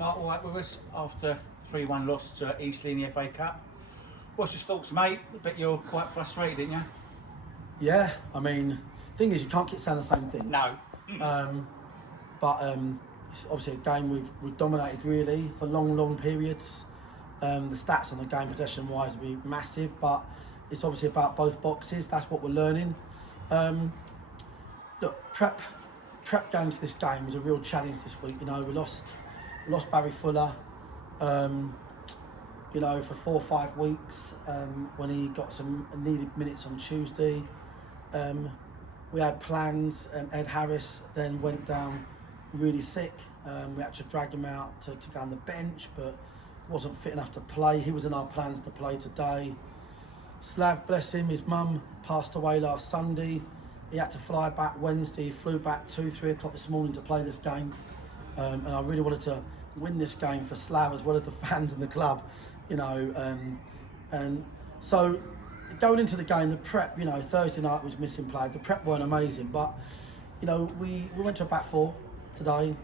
Mark, all right with us after 3-1 loss to EASTLEIGh in the FA Cup. What's your thoughts, mate? I bet you're quite frustrated, didn't you? Yeah, I mean, the thing is, you can't keep saying the same thing. No. But it's obviously a game we've dominated really for long periods. The stats on the game possession-wise will be massive, but it's obviously about both boxes. That's what we're learning. Look, prep going to this game was a real challenge this week. You know, we lost Barry Fuller, you know, for 4 or 5 weeks when he got some needed minutes on Tuesday. We had plans. Ed Harris then went down really sick. We had to drag him out to go on the bench, but wasn't fit enough to play. He was in our plans to play today. Slav, bless him, his mum passed away last Sunday. He had to fly back Wednesday. He flew back 2-3 o'clock this morning to play this game. And I really wanted to win this game for Slav as well as the fans and the club, you know. And so going into the game, the prep, you know, Thursday night was missing play. The prep weren't amazing, but, you know, we went to a back four today.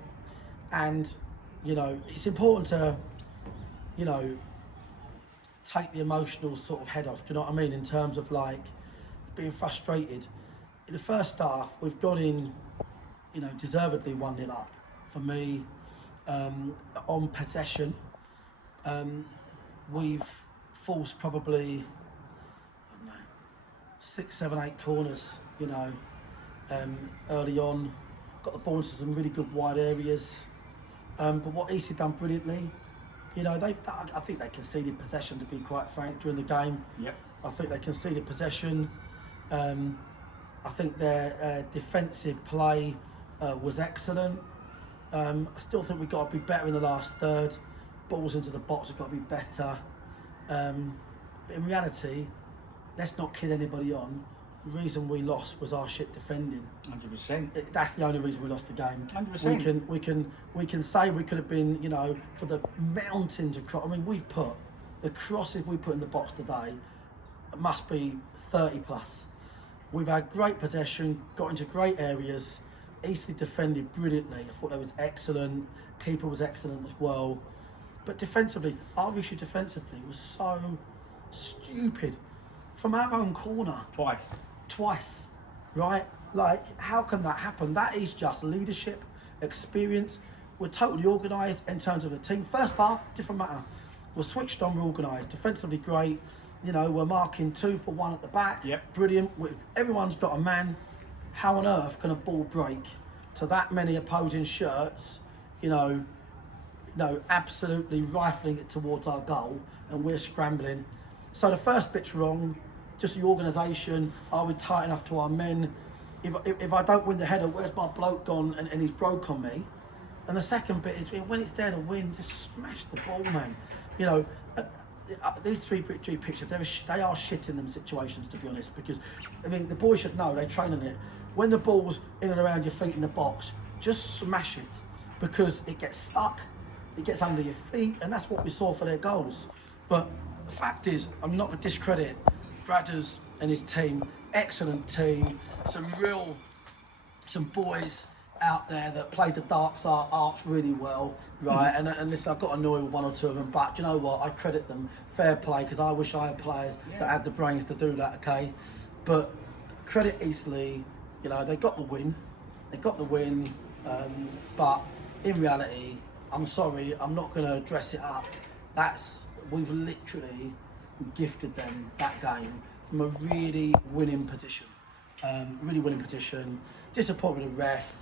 And, you know, it's important to, you know, take the emotional sort of head off, do you know what I mean, in terms of like being frustrated. In the first half, we've gone in, you know, deservedly 1-0 up. For me, on possession, we've forced probably, I don't know, 6, 7, 8 corners, you know, early on. Got the ball into some really good wide areas. But what EASTLEIGh done brilliantly, you know, I think they conceded possession, to be quite frank, during the game. Yep. I think they conceded possession. I think their defensive play was excellent. I still think we've got to be better in the last third. Balls into the box have got to be better. But in reality, let's not kid anybody on. The reason we lost was our shit defending. 100%. That's the only reason we lost the game. 100%. We can say we could have been, you know, for the mountains of cross. I mean, we've put the crosses we put in the box today must be 30 plus. We've had great possession, got into great areas. EASTLEIGh defended brilliantly. I thought that was excellent. Keeper was excellent as well. But defensively, our issue defensively was so stupid. From our own corner. Twice, right? Like, how can that happen? That is just leadership, experience. We're totally organised in terms of the team. First half, different matter. We're switched on, we're organised. Defensively great. You know, we're marking 2 for 1 at the back. Yep. Brilliant. Everyone's got a man. How on earth can a ball break to that many opposing shirts, you know, absolutely rifling it towards our goal, and we're scrambling. So the first bit's wrong. Just the organisation. Are we tight enough to our men? If I don't win the header, where's my bloke gone and he's broke on me? And the second bit is when it's there to win, just smash the ball, man. You know, these 3G pictures, they are shit in them situations, to be honest, because, I mean, the boys should know, they train on it. When the ball's in and around your feet in the box, just smash it, because it gets stuck, it gets under your feet, and that's what we saw for their goals. But the fact is, I'm not going to discredit Bradders and his team. Excellent team, some boys out there that played the dark arts really well, right? And listen, I've got annoyed with 1 or 2 of them, but you know what? I credit them. Fair play, because I wish I had players that had the brains to do that. Okay, but credit EASTLEIGh. You know, they got the win. But in reality, I'm sorry, I'm not going to dress it up. We've literally gifted them that game from a really winning position. Disappointed with the ref.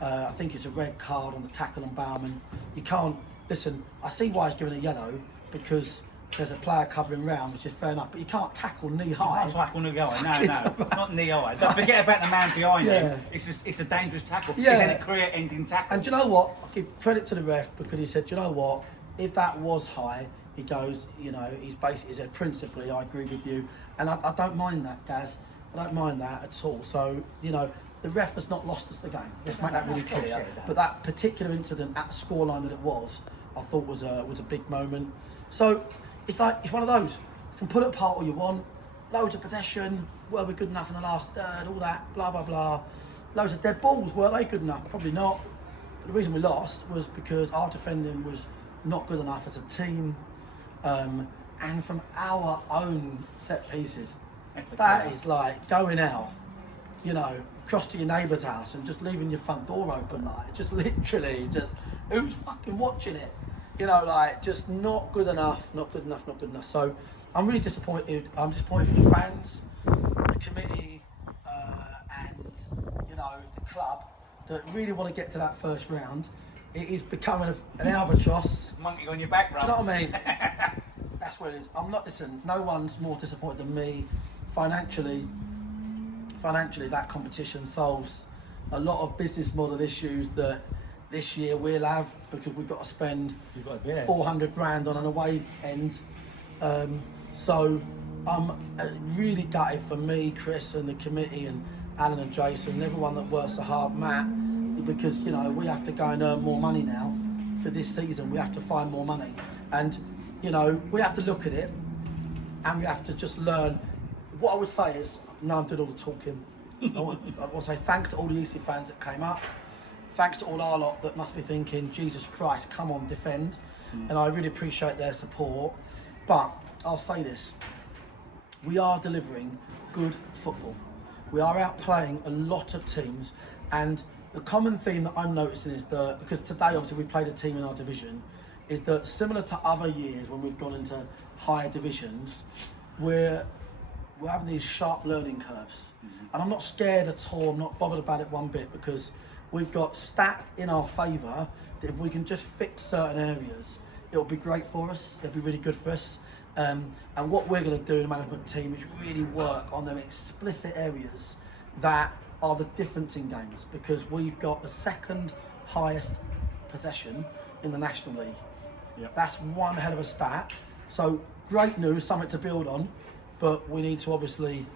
I think it's a red card on the tackle on Bauman. You can't, listen, I see why he's given a yellow, because there's a player covering round, which is fair enough, but you can't tackle knee high. You can't tackle knee high, no, not knee high. Don't forget about the man behind him. It's a dangerous tackle. Yeah. It's a career-ending tackle. And do you know what? I give credit to the ref, because he said, do you know what? If that was high, he goes, you know, he's basically said, principally, I agree with you. And I don't mind that, Gaz. I don't mind that at all. So, you know, the ref has not lost us the game. Let's make that really clear. But that particular incident at the scoreline that it was, I thought was a big moment. So it's like, it's one of those. You can pull it apart all you want. Loads of possession. Were we good enough in the last third? All that, blah, blah, blah. Loads of dead balls. Were they good enough? Probably not. the reason we lost was because our defending was not good enough as a team, and from our own set pieces. That is like going out, you know, across to your neighbour's house and just leaving your front door open, like just literally just who's fucking watching it? You know, like just not good enough, not good enough, not good enough. So I'm really disappointed. I'm disappointed for the fans, the committee, and you know the club that really want to get to that first round. It is becoming an albatross. Monkey on your back, bro. Do you know what I mean? That's what it is. I'm not, listen, no one's more disappointed than me. Financially, that competition solves a lot of business model issues that this year we'll have, because we've got to spend 400 grand on an away end. So I'm really gutted for me, Chris, and the committee, and Alan and Jason, and everyone that works so hard, Matt, because, you know, we have to go and earn more money now for this season. We have to find more money. And, you know, we have to look at it and we have to just learn. What I would say is, no, I'm doing all the talking. I want to say thanks to all the EC fans that came up. Thanks to all our lot that must be thinking, Jesus Christ, come on, defend. And I really appreciate their support. But I'll say this, we are delivering good football. We are outplaying a lot of teams, and the common theme that I'm noticing is that, because today obviously we played a team in our division, is that similar to other years when we've gone into higher divisions, we're having these sharp learning curves. And I'm not scared at all, I'm not bothered about it one bit, because we've got stats in our favour that if we can just fix certain areas, it'll be great for us, it'll be really good for us. And what we're going to do in the management team is really work on them explicit areas that are the difference in games, because we've got the second highest possession in the National League. Yep. That's one hell of a stat. So great news, something to build on, but we need to obviously,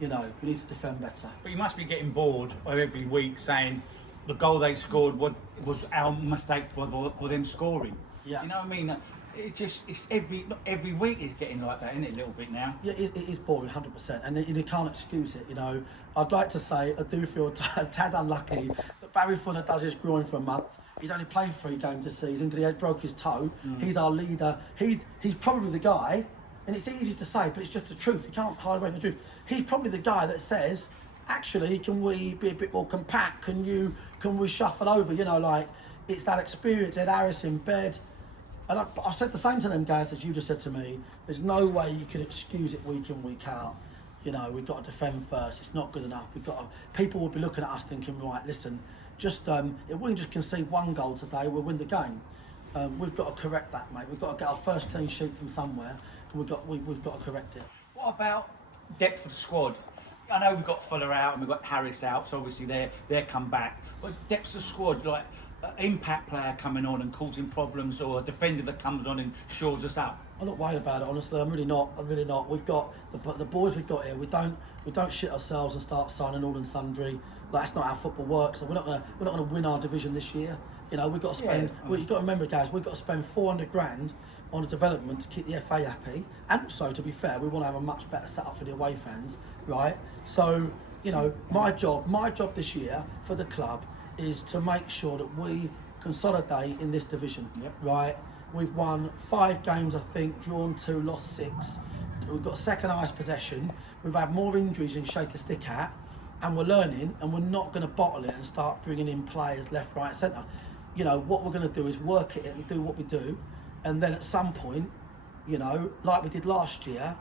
you know, we need to defend better. But you must be getting bored of every week saying the goal they scored was our mistake for them scoring. Yeah. You know what I mean? It's every week it's getting like that, isn't it, a little bit now? Yeah, it is boring, 100%, and you can't excuse it, you know. I'd like to say I do feel tad unlucky that Barry Fuller does his groin for a month. He's only played 3 games this season because he broke his toe. He's our leader. He's probably the guy, and it's easy to say, but it's just the truth. You can't hide away from the truth. He's probably the guy that says, actually, can we be a bit more compact? Can we shuffle over? You know, like, it's that experience. Ed Harris in bed. And I've said the same to them guys as you just said to me. There's no way you can excuse it week in, week out. You know, we've got to defend first. It's not good enough. People will be looking at us thinking, right, listen, just if we can just concede 1 goal today, we'll win the game. We've got to correct that, mate. We've got to get our first clean sheet from somewhere, and we've got to correct it. What about depth of the squad? I know we've got Fuller out and we've got Harris out, so obviously they're come back. But depth of the squad, like an impact player coming on and causing problems, or a defender that comes on and shores us up. I'm not worried about it, honestly. I'm really not. We've got the boys we've got here. We don't shit ourselves and start signing all and sundry. Like, that's not how football works. So we're not gonna win our division this year. You know, we've got to spend. Yeah. You've got to remember, guys. We've got to spend 400 grand on a development to keep the FA happy, and also, to be fair, we want to have a much better setup for the away fans, right? So, you know, my job this year for the club is to make sure that we consolidate in this division, right? We've won 5 games, I think, drawn 2, lost 6. We've got second highest possession. We've had more injuries than shake a stick at, and we're learning, and we're not going to bottle it and start bringing in players left, right, centre. You know, what we're going to do is work at it and do what we do, and then at some point, you know, like we did last year,